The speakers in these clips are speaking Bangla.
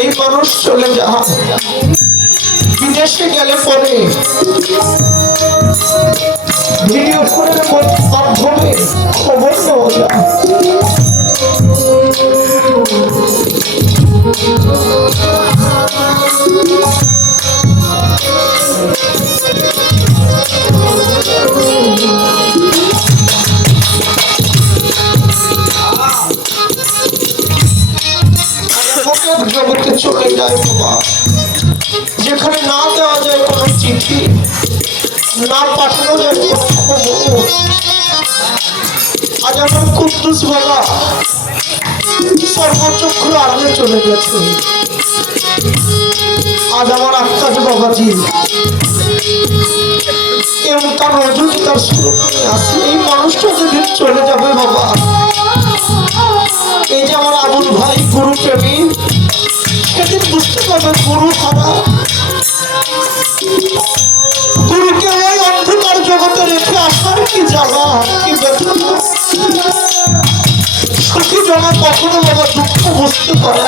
এই মানুষ চলে যায় বিদেশে গেলে পরে ভিডিও ফোনের মাধ্যমে খবর পাওয়া যায়। জগতে চলে যায় বাবা, যেখানে না দেওয়া যায় কোনো চিঠি, না পাঠানো যায় কোনো খবর। আজ আমার কুদ্দুস বাবা সর্বচক্ষুর আড়ালে চলে গেছে। আজ আমার আত্মাজ বাবাজি এবং তার রজনী তার সুরত নিয়ে আসে। এই মানুষটা যেদিন চলে যাবে বাবা, এই যে আমার আবুল ভাই গুরু প্রেমী, সেদিন বুঝতে পারবে গুরু হারা। গুরুকে ওই অন্ধকার জগতে রেখে আসার কি জ্বালা, কি বেদনা। সুখী জনা কখনো বাবা দুঃখ বুঝতে পারে।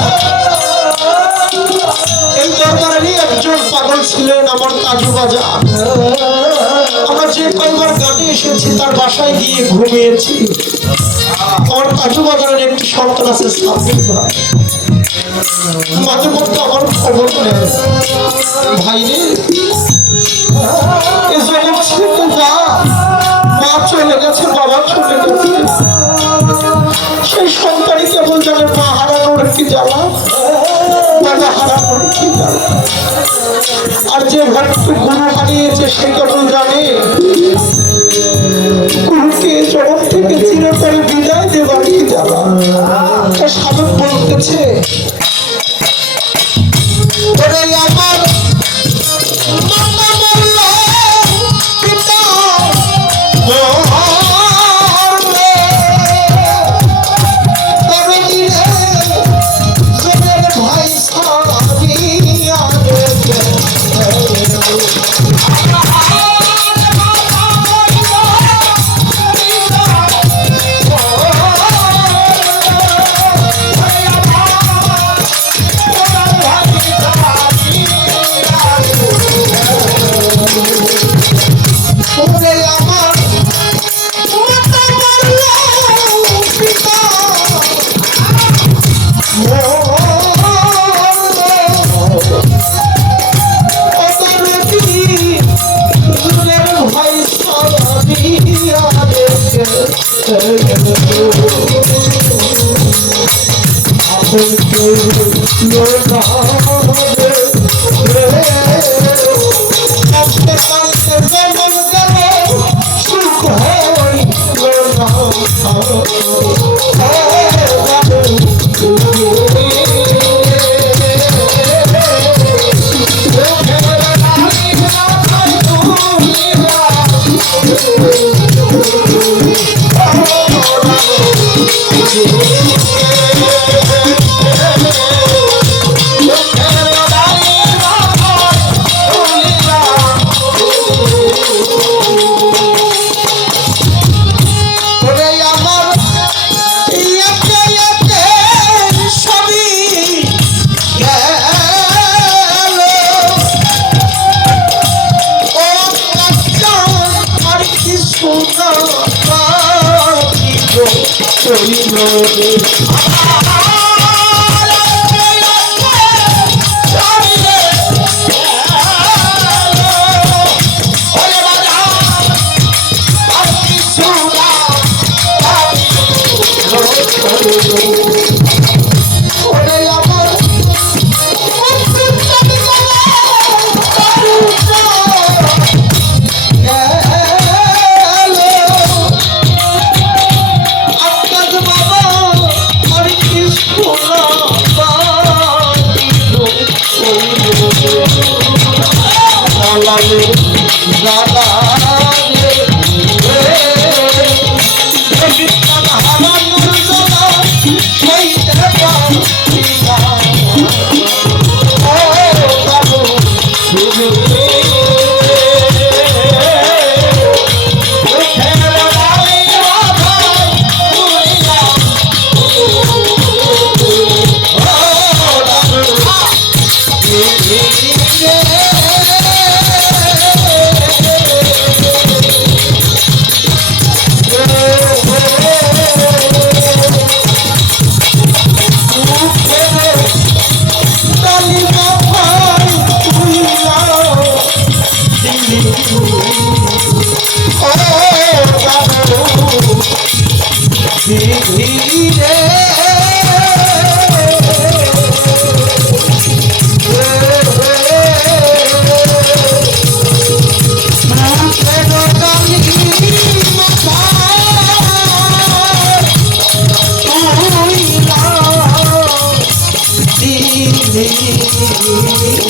এই দরবারেরই একজন পাগল ছিলেন আমার কাজু বাজার। আমরা যে কয়েকবার গানে এসেছি তার বাসায় গিয়ে ঘুমিয়েছি। আমার কাজু বাজারের একটি সন্তান আছে সাব্বির ভাই, মাঝে মধ্যে আমার খবর নেয়, ভাই রে এ জগৎ ছেড়ে যা, মা চলে গেছে, বাবা চলে গেছে। সেই সন্তানই কেবল জানে মা হারানোর কি জ্বালা, বাবা হারানোর কি জ্বালা। আর যে ভক্ত গুরু হারিয়েছে সে কেবল জানে গুরুকে জগৎ থেকে চিরতরে বিদায় দেবার কি জ্বালা। সাধক বলতেছে আমার পিতা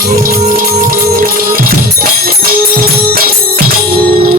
Thank you.